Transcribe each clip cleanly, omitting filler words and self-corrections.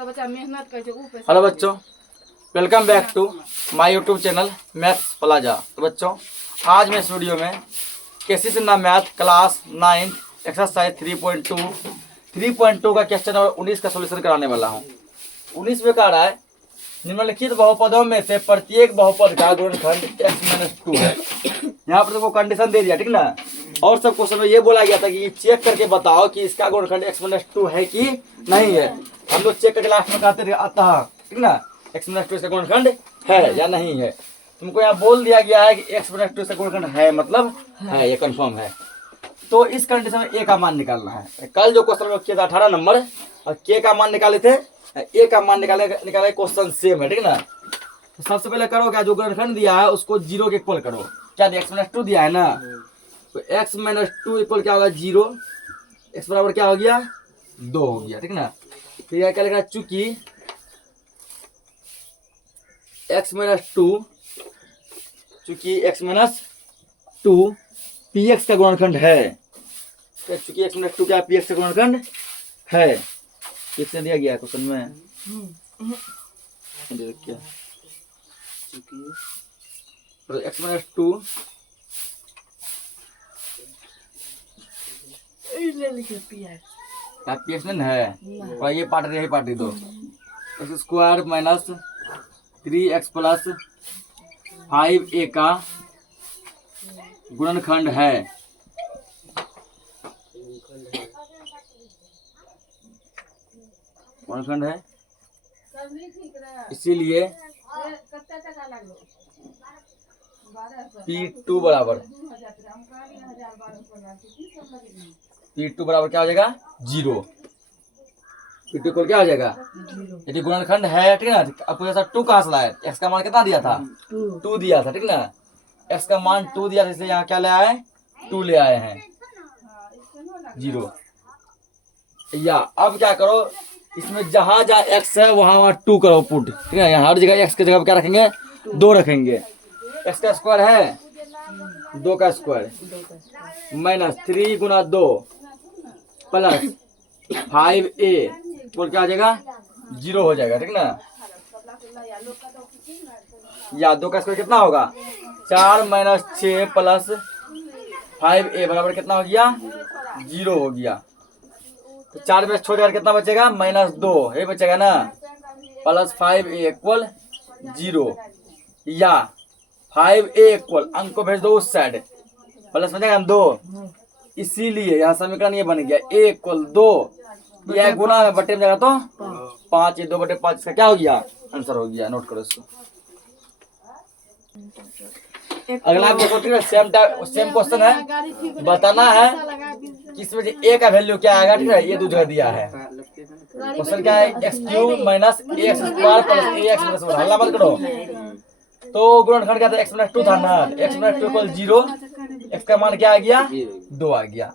बच्चा मेहनत करे छै ऊ पैसा। हेलो बच्चों, welcome back to my YouTube channel maths plaza. तो बच्चों, आज मैं इस वीडियो में KC Sinha math class 9 exercise 3.2 का क्वेश्चन नंबर 19 का सोल्यूशन कराने वाला हूँ। 19 में कह रहा है निम्नलिखित बहुपदों में से प्रत्येक बहुपद का गुणनखंड x-2 है। यहाँ पर तो कंडीशन दे दिया, ठीक ना। और सब क्वेश्चन में ये बोला गया था कि चेक करके बताओ कि इसका गुणनखंड x-2 है कि नहीं है। हम लोग चेक करके लास्ट में कहते आता है, ठीक ना, x-2 इसका गुणनखंड है या नहीं है। तुमको यहाँ बोल दिया गया है कि x-2 इसका गुणनखंड है, मतलब है, ये कंफर्म है। तो इस कंडीशन में a का मान निकालना है। कल जो क्वेश्चन में किया था 18 नंबर और k का मान निकाले थे, a का मान निकाले क्वेश्चन सेम है, ठीक ना। तो सबसे पहले करो क्या, जो गुणनखंड दिया है उसको 0 के इक्वल करो। क्या दिया, x-2 दिया है ना, तो x-2 इक्वल क्या होगा 0, x बराबर क्या हो गया 2 हो गया, ठीक ना। फिर क्या लिखा, चूंकि x-2 px का गुणनखंड है। चूंकि x-2 क्या px का गुणनखंड है, किसने दिया गया क्वेश्चन में, क्या x-2 px नहीं है, और ये पार्ट यही पार्टी दो, x² minus 3x plus 5a का गुणनखंड है। गुणनखंड है, इसीलिए P2 बराबर क्या हो जाएगा 0। P2 को क्या हो जाएगा, यदि गुणनखंड है, ठीक ना। आपको जैसा 2 कहाँ से लाया, x का मान कितना दिया था 2 दिया था, ठीक ना। x का मान 2 दिया था, इसलिए यहाँ क्या ले आए 2 ले आए हैं 0। या अब क्या करो, इसमें जहां जहां x है वहां 2 करो पुट, ठीक है। यहाँ हर जगह x की जगह पर क्या रखेंगे 2 रखेंगे। x का स्क्वायर है 2 का स्क्वायर माइनस 3 गुना 2 प्लस 5a बोल क्या आ जाएगा 0 हो जाएगा, ठीक ना। या 2 का स्क्वायर कितना होगा 4 माइनस 6 प्लस 5a बराबर कितना हो गया 0 हो गया। तो 4 में छोड़ कर कितना बचेगा -2, ये बचेगा ना, प्लस 5a इक्वल 0। या 5a इक्वल अंक को भेज दो उस साइड, प्लस बचेगा 2, इसीलिए यहाँ समीकरण ये बन गया a इक्वल 2, यह गुना में बटे में जाएगा तो 5, ये 2/5 इसका क्या हो गया आंसर हो गया। नोट करो इसको। अगला देखो, सेम क्वेश्चन है, बताना है कि इसमें a का वैल्यू क्या आएगा, ठीक है। ये दो जगह दिया है, क्वेश्चन क्या है x³ minus ax² plus ax minus 1। हल्ला मत करो। तो गुणनखंड क्या था x-2 था ना, x-2 इक्वल 0, x का मान क्या आ गया 2 आ गया।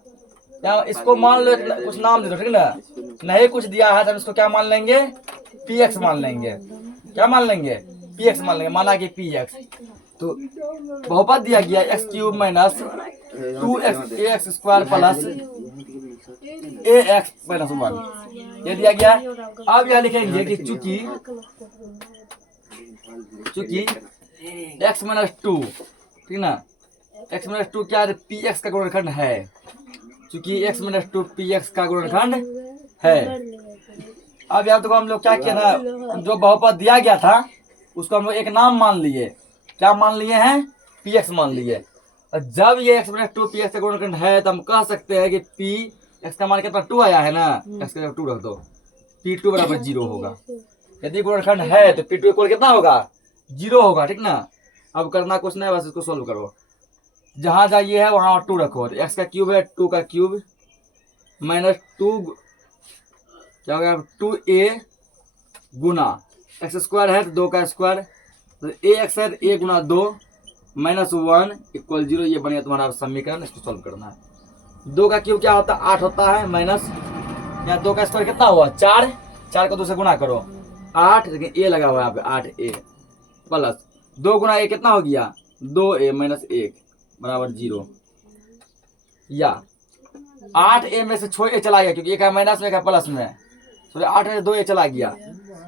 यहाँ इसको मान लो कुछ नाम दे दो, ठीक ना। नहीं कुछ दिया है तो हम इसको क्या मान लेंगे px मान लेंगे। क्या मान लेंगे px मान लेंगे, माना कि px। तो बहुपद दिया गया x³ minus 2ax² plus ax minus 1, ये दिया गया। अब यह लिखेंगे कि चूंकि x-2, ठीक ना, x-2 क्या px का गुणनखंड है। चूंकि x-2 px का गुणनखंड है। अब यहाँ तो हम लोग क्या किया था, जो बहुपद दिया गया था उसको हम लोग एक नाम मान लिए। क्या मान लिए हैं px मान लिए। और जब ये x-2 px का गुणनखंड है तो हम कह सकते हैं कि px का मान कितना 2 आया है ना, x का 2 रख दो, P2 बराबर 0 होगा। यदि गुणनखंड है तो P2 इक्वल कितना होगा 0 होगा, ठीक ना। अब करना कुछ नहीं, बस इसको सोल्व करो। जहां जहां ये है वहां 2 रखो। तो x का क्यूब है 2 का क्यूब माइनस 2 क्या होगा 2a गुना x² है तो 2 का स्क्वायर, तो ax है a गुना 2 माइनस 1 इक्वल 0। ये बनेगा तुम्हारा समीकरण। इसको सोल्व करना है। 2 का क्यूब क्या होता है 8 होता है, माइनस यहाँ 2 का स्क्वायर कितना हुआ 4, 4 को 2 से गुना करो 8, लेकिन a लगा हुआ है यहाँ पे 8a प्लस 2 गुना a कितना हो गया 2a माइनस 1 बराबर 0। या 8a में से 6a चला गया, क्योंकि एक है माइनस में एक है प्लस में, तो 8 में से 2a चला गया,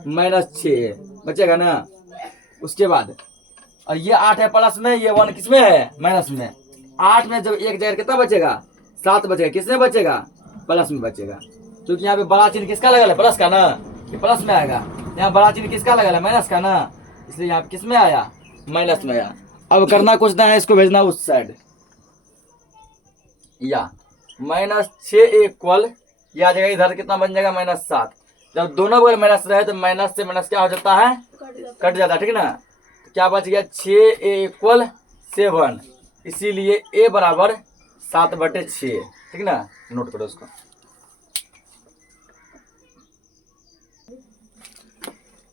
-6 बचेगा ना। उसके बाद और ये 8 है प्लस में, ये 1 किसमें है माइनस में। 8 में जब एक जगह कितना बचेगा 7 बचेगा, किसमें बचेगा प्लस में बचेगा। क्योंकि यहाँ पे बड़ा चिन्ह किसका लगा है प्लस का ना, ये प्लस में आएगा। यहाँ बड़ा चिन्ह किसका लगा है माइनस का ना, इसलिए यहाँ पे किसमें आया माइनस में आया। अब करना कुछ ना है, इसको भेजना उस साइड या -6 इक्वल ये आ जाएगा इधर कितना बन जाएगा -7। जब दोनों बगल माइनस रहे तो माइनस से माइनस क्या हो जाता है कट जाता है, ठीक है ना। तो क्या बच गया 6a इक्वल 7, इसीलिए a बराबर 7/6, ठीक ना। नोट करो उसको।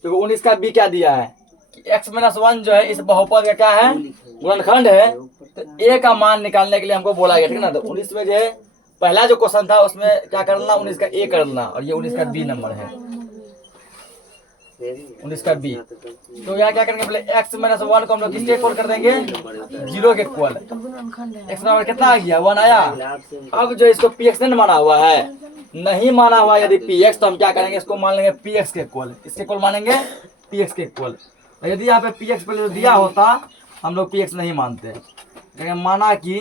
तो 19 का b क्या दिया है कि x-1 जो है इस बहुपद का क्या है गुणनखंड है। तो a का मान निकालने के लिए हमको बोला गया, ठीक है ना। तो 19 में जो है पहला जो क्वेश्चन था उसमें क्या करना 19 का a करना, और ये 19 का b नंबर है 19 का b। तो यहाँ क्या करेंगे पहले x-1 को हम लोग किसके इक्वल कर देंगे 0 के इक्वल। x बराबर कितना आ गया 1 आया। अब जो इसको px नहीं माना हुआ है, नहीं माना हुआ यदि px, तो हम क्या करेंगे इसको मान लेंगे px के इक्वल। इसके इक्वल मानेंगे px के इक्वल। यदि यहाँ पे px पहले दिया होता हम लोग px नहीं मानते, लेकिन माना कि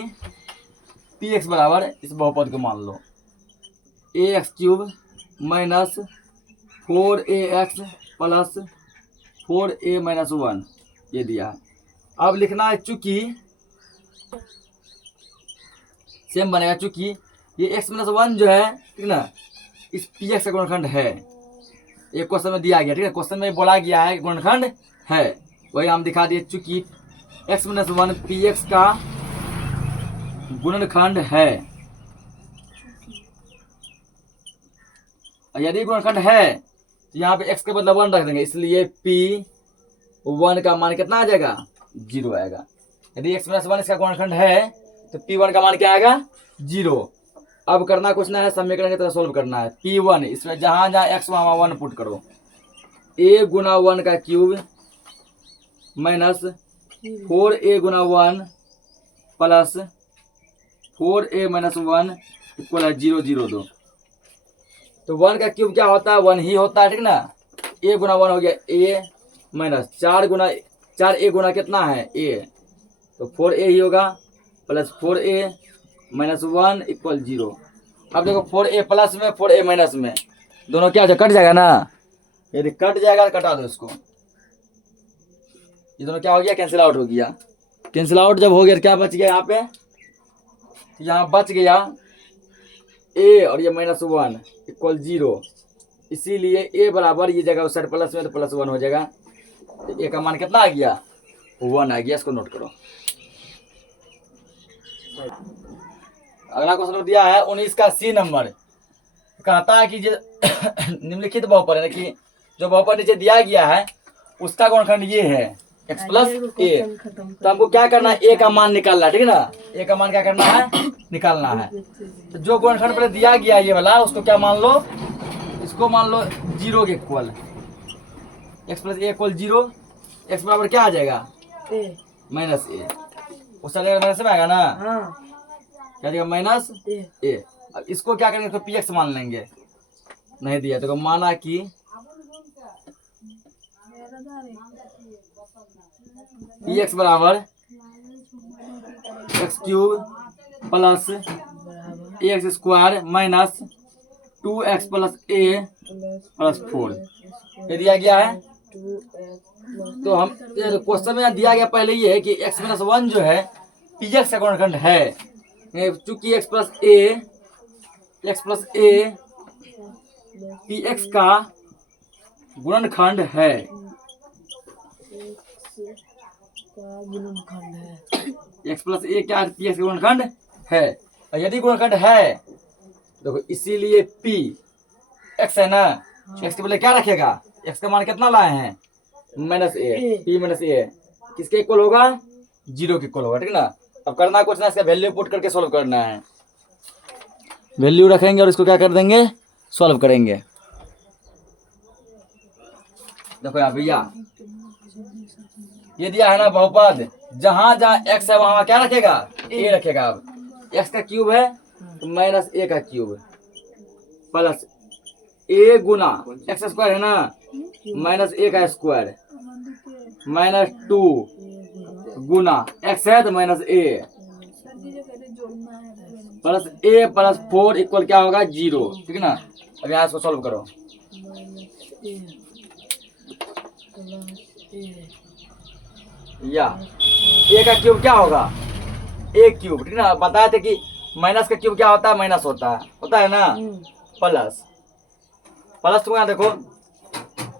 px बराबर इस बहुपद को मान लो ax³ minus 4ax plus 4a minus 1 ये दिया है। अब लिखना है चूंकि सेम बनेगा, चूंकि ये x-1 जो है ठीक ना इस px का गुणनखंड है। एक क्वेश्चन में दिया गया, ठीक है, क्वेश्चन में बोला गया है गुणनखंड है, वही हम दिखा दिए। चूंकि x-1 px का गुणनखंड है, यदि गुणनखंड है तो यहाँ पे x के बदले 1 रख देंगे, इसलिए p1 का मान कितना आ जाएगा 0 आएगा। यदि x-1 इसका गुणनखंड है तो p1 का मान क्या आएगा 0। अब करना कुछ ना है, समीकरण की तरह सोल्व करना है। p1 इसमें जहां जहां x वहां 1 पुट करो, a गुना 1 का क्यूब माइनस 4a गुना 1 प्लस 4a माइनस 1 इक्वल है 0 0 2। तो 1 का क्यूब क्या होता है 1 ही होता है, ठीक ना। a गुना 1 हो गया a माइनस 4a गुना कितना है a, तो 4a ही होगा प्लस 4a माइनस 1 इक्वल 0। अब देखो 4a प्लस में 4a माइनस में दोनों क्या कट जाएगा ना। यदि कट जाएगा तो कटा दो इसको, ये दोनों क्या हो गया कैंसिल आउट हो गया। कैंसिल आउट जब हो गया क्या बच गया यहाँ पे, यहाँ बच गया a और ये -1 इक्वल 0, इसीलिए a बराबर ये जगह उस साइड प्लस में तो प्लस 1 हो जाएगा। तो a का मान कितना आ गया 1 आ गया, इसको नोट करो। अगला क्वेश्चन दिया है 19 का सी नंबर, कहता है कि जो निम्नलिखित बहुपद है कि जो बहुपद नीचे दिया गया है उसका गुणनखंड ये है x प्लस a। तो हमको क्या करना है a का मान निकालना है, ठीक है ना। a का मान क्या करना है निकालना है। तो जो गुणनखंड पहले दिया गया ये वाला उसको क्या मान लो, इसको मान लो 0 के equal. x plus a equal 0, x बराबर क्या आ जाएगा माइनस a, उस माइनस में आएगा ना क्या देगा माइनस a। अब इसको क्या करेंगे, इसको px मान लेंगे, नहीं दिया तो माना कि px बराबर x³ plus ax² minus 2x plus a plus 4 ये दिया गया है। तो हम क्वेश्चन में दिया गया पहले ये है कि x-1 जो है px का गुणनखंड है, चूंकि x प्लस a px का गुणनखंड है। x प्लस a क्या px का गुणनखंड है, और यदि गुणनखंड है देखो इसीलिए p x है ना, x के बदले क्या रखेगा, x का मान कितना लाए हैं -a, p माइनस a किसके इक्वल होगा 0 के इक्वल होगा, ठीक है ना। अब करना कुछ ना, इसका वैल्यू पुट करके सॉल्व करना है। वैल्यू रखेंगे और इसको क्या कर देंगे सॉल्व करेंगे। देखो यार भैया ये दिया है ना बहुपद, जहां जहां x है वहां क्या रखेगा a रखेगा। अब x का क्यूब है तो माइनस a का cube plus a Guna x² है ना माइनस ए का स्क्वायर माइनस 2 गुना एक्स है तो माइनस ए प्लस ए प्लस 4 इक्वल क्या होगा 0, ठीक है ना। अब यहाँ इसको सॉल्व करो। या ए का क्यूब क्या होगा ए क्यूब, ठीक है ना। बताए थे कि माइनस का क्यूब क्या होता है माइनस होता है ना। प्लस प्लस तो यहाँ देखो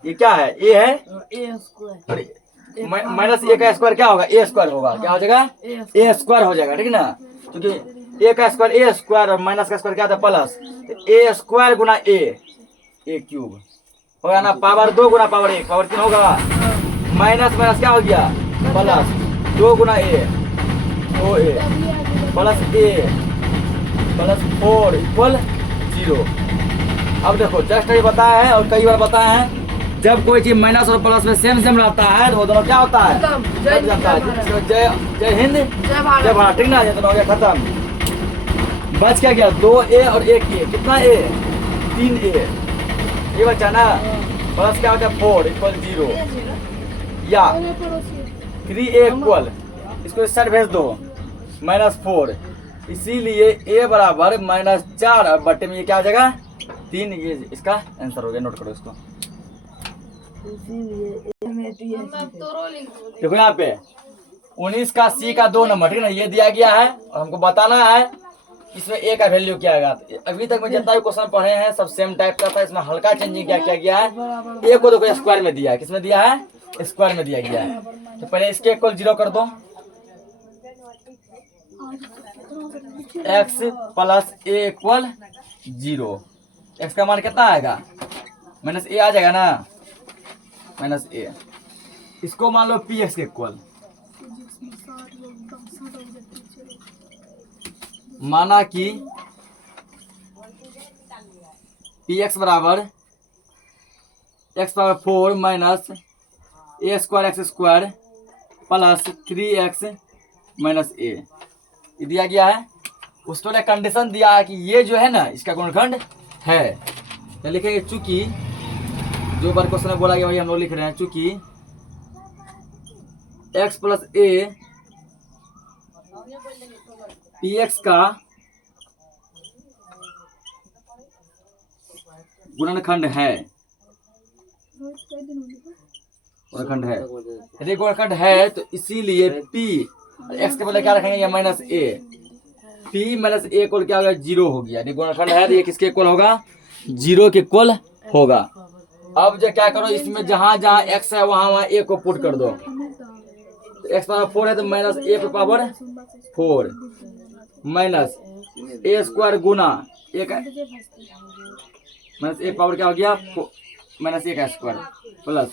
ये क्या है ए है माइनस ए का स्क्वायर क्या होगा ए स्क्वायर होगा, क्या हो जाएगा ए स्क्वायर हो जाएगा, ठीक है ना। क्योंकि ए का स्क्वायर ए स्क्वायर और माइनस का स्क्वायर क्या था प्लस, तो ए स्क्वायर गुना ए क्यूब होगा ना। पावर 2 गुना पावर 1 पावर 3 होगा। माइनस माइनस क्या हो गया प्लस 2 गुना ए 2a प्लस ए प्लस 4 इक्वल 0। अब देखो जस्ट ये बताया है और कई बार बताया है, जब कोई चीज माइनस और प्लस में सेम सेम रहता है तो वो दोनों क्या होता है जय जय हिंद जय भारत, ठीक ना। ये दोनों हो गया खत्म। बच क्या गया 2a और 1a, कितना a 3a, ये बचा ना। प्लस क्या होता है 4 इक्वल 0 या 3a इक्वल, इसको इस साइड भेज दो माइनस 4, इसीलिए a बराबर माइनस 4 और बट्टे में ये क्या हो जाएगा 3, ये इसका आंसर हो गया। नोट करो इसको। देखो यहाँ पे 19 का सी का 2 नंबर, ठीक है ना, ये दिया गया है और हमको बताना है इसमें ए का वैल्यू क्या आएगा। अभी तक में जितना भी क्वेश्चन पढ़े हैं सब सेम टाइप का था, इसमें हल्का चेंजिंग क्या किया गया है। ए को देखो स्क्वायर में दिया है, किसमें दिया है स्क्वायर में दिया गया है। तो पहले इसके इक्वल 0 कर दो, x प्लस ए इक्वल 0। एक्स का मान कितना आएगा माइनस ए आ जाएगा ना, माइनस ए। इसको मान लो पी एक्स के इक्वल, माना कि पी एक्स बराबर X power 4 minus A square X square plus 3x minus A, ये दिया गया है। उसको ने कंडीशन दिया है कि ये जो है ना इसका गुणनखंड है, तो लिखेंगे चूंकि जो बार क्वेश्चन में बोला गया वही हम लोग लिख रहे हैं, चूंकि x plus A P x का गुणनखंड है, गुणनखंड है। यदि गुणनखंड है तो इसीलिए p x के बदले क्या रखेंगे ये माइनस ए, p माइनस ए इक्वल क्या हो गया 0 हो गया। यदि गुणनखंड है तो ये किसके इक्वल होगा 0 के इक्वल होगा। अब जो क्या करो इसमें जहां जहां x है वहां वहां a को पुट कर दो, तो x पावर 4 है तो माइनस a पे पावर 4 माइनस ए स्क्वायर गुना एक माइनस ए पावर क्या हो गया माइनस ए का स्क्वायर प्लस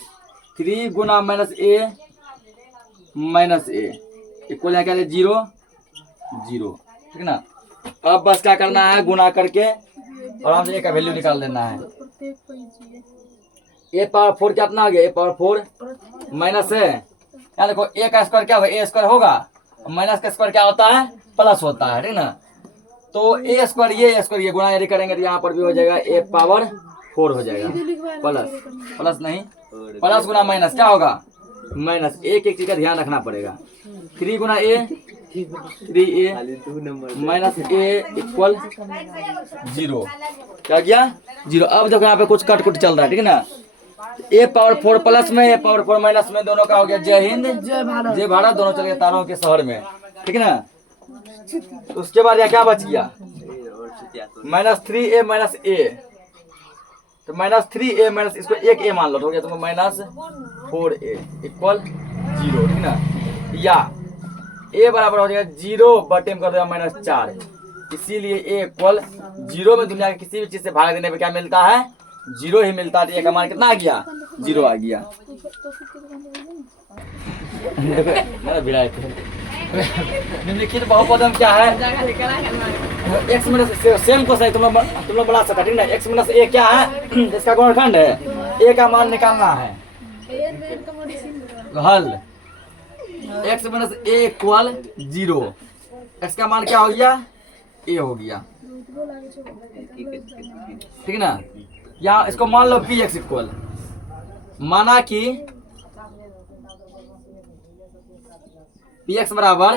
3 गुना माइनस ए इक्वल है क्या 0 0, ठीक है ना। अब बस क्या करना है गुना करके और हमसे ए का वैल्यू निकाल देना है। ए पावर 4 कितना हो गया ए पावर 4 माइनस है, यहाँ देखो ए का स्क्वायर क्या होगा ए स्क्वायर होगा, माइनस का स्क्वायर क्या होता है प्लस होता है, ठीक ना। तो ए स्क्वायर ये गुणा यदि करेंगे तो यहाँ पर भी हो जाएगा ए पावर 4 हो जाएगा प्लस नहीं प्लस गुना माइनस क्या होगा माइनस। एक चीज का ध्यान रखना पड़ेगा, 3 गुना ए 3a माइनस ए इक्वल 0, क्या गया 0। अब देखो यहाँ पे कुछ कट कुट चल रहा है, ठीक है ना। ए पावर 4 प्लस में ए पावर 4 माइनस में दोनों का हो गया जय हिंद जय भारत, दोनों चले गए तारों के शहर में, ठीक है ना। उसके बाद यहाँ क्या बच गया माइनस 3a माइनस ए, तो माइनस 3a माइनस इसको एक a मान लो तो हो गया तुमको माइनस 4a इक्वल 0, ठीक ना। या a बराबर हो जाएगा 0 बटे में कर दिया माइनस 4, इसीलिए a इक्वल 0 में दुनिया के किसी भी चीज से भाग देने पे क्या मिलता है 0 ही मिलता है। a का मान कितना आ गया 0 आ गया। निम्नलिखित बहुपद क्या है x माइनस सेम को सही तुम लोग बना सकते, ठीक ना। x माइनस ए क्या है इसका गुणनखंड है, a का मान निकालना है। हल x माइनस ए इक्वल 0, x का मान क्या हो गया a हो गया, ठीक है ना। यहाँ इसको मान लो पी एक्स इक्वल माना कि पी एक्स बराबर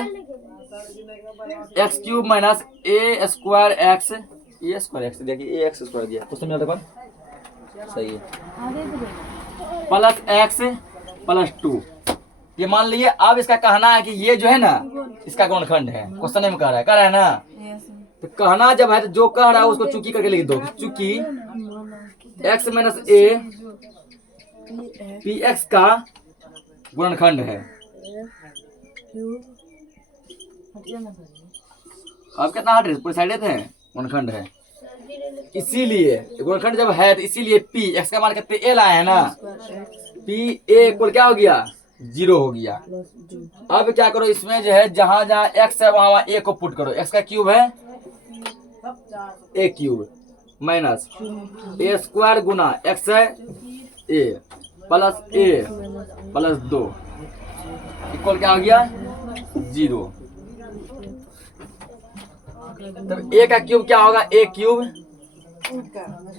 x cube minus A square x, A square x, देखिए ए एक्स स्क्वायर दिया कुछ मिला देखो सही है, प्लस एक्स प्लस 2। ये मान लिए। अब इसका कहना है कि ये जो है ना इसका गुणनखंड है, क्वेश्चन में कह रहा है ना। तो कहना जब है तो जो कह रहा है उसको चूंकि करके लिख दो, चूंकि x minus A P x का गुणनखंड है। अब कितना हट रहे पूरे साइड थे, गुणनखंड है। इसीलिए गुणनखंड जब है तो इसीलिए पी एक्स का मान कितने ए लाए है ना, पी ए इक्वल क्या हो गया 0 हो गया। अब क्या करो इसमें जो है जहां जहां एक्स है वहां ए को पुट करो। एक्स का क्यूब है ए cube minus A square Guna x है ए प्लस 2 इक्वल क्या हो गया 0। तब ए का क्यूब क्या होगा, ए cube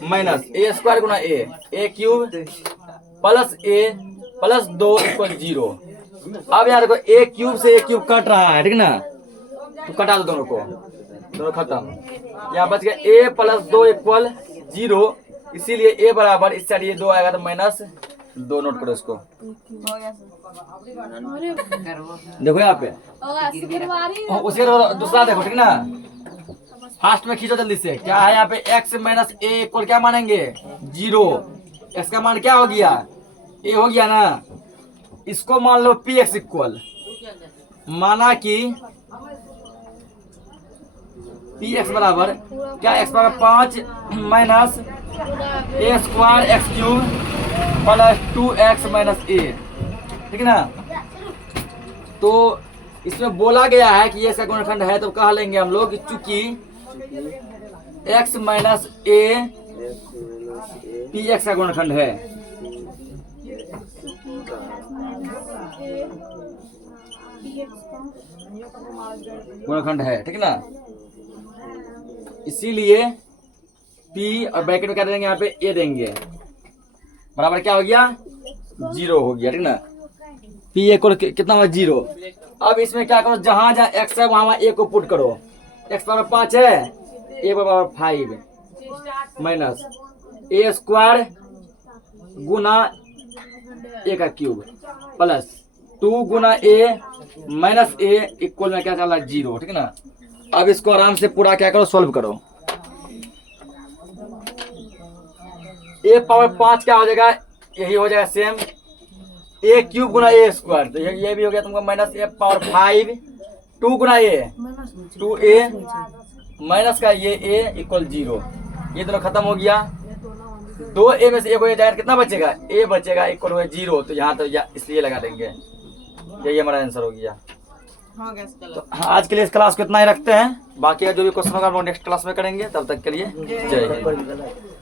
minus A square Guna A cube plus 2 equal 0। अब यार देखो ए क्यूब से ए क्यूब कट रहा है, ठीक ना, तो कटा दो दोनों को, दोनों खत्म। यहाँ बच गया ए प्लस 2 इक्वल 0। इसीलिए ए बराबर इस साइड ये 2 आएगा तो माइनस 2 नोट करो इसको। देखो यहाँ पे उसी दूसरा देखो, ठीक ना, फास्ट में खींचो जल्दी से। क्या है यहाँ पे एक्स माइनस ए इक्वल क्या मानेंगे 0। एक्स का मान क्या हो गया ए हो गया ना। इसको मान लो पी एक्स इक्वल, माना कि पी एक्स बराबर क्या एक्स बराबर 5 minus A square X cube plus 2x minus A, ठीक है ना। तो इसमें बोला गया है कि ये इसका गुणनखंड है, तो कह लेंगे हम लोग चूंकि x minus A P x का गुणनखंड है। गुणनखंड है, ठीक है ना। इसीलिए p और ब्रैकेट में क्या देंगे, यहाँ पे a देंगे, बराबर क्या हो गया 0 हो गया, ठीक ना। p इक्वल कितना हुआ 0। अब इसमें क्या करो, जहां जहां x है वहां a को पुट करो। x बराबर 5 है, a बराबर 5 माइनस ए स्क्वायर गुना ए का क्यूब प्लस 2 गुना ए माइनस ए इक्वल में क्या चल रहा है 0, ठीक है ना। अब इसको आराम से पूरा क्या करो, सॉल्व करो। ए पावर 5 क्या हो जाएगा, यही हो जाएगा सेम ए क्यूब गुना ए स्क्वायर, तो ये भी हो गया तुमको माइनस ए पावर 5 2 गुना ए 2a माइनस का ये a इक्वल 0। ये दोनों खत्म हो गया। 2a में से एक हो जाएगा, कितना बचेगा a बचेगा इक्वल हो 0। तो यहाँ तो इसलिए लगा देंगे, यही हमारा आंसर हो गया। तो आज के लिए इस क्लास को इतना ही रखते हैं, बाकी का जो भी क्वेश्चन होगा हम लोग नेक्स्ट क्लास में करेंगे। तब तक के लिए जय हिंद।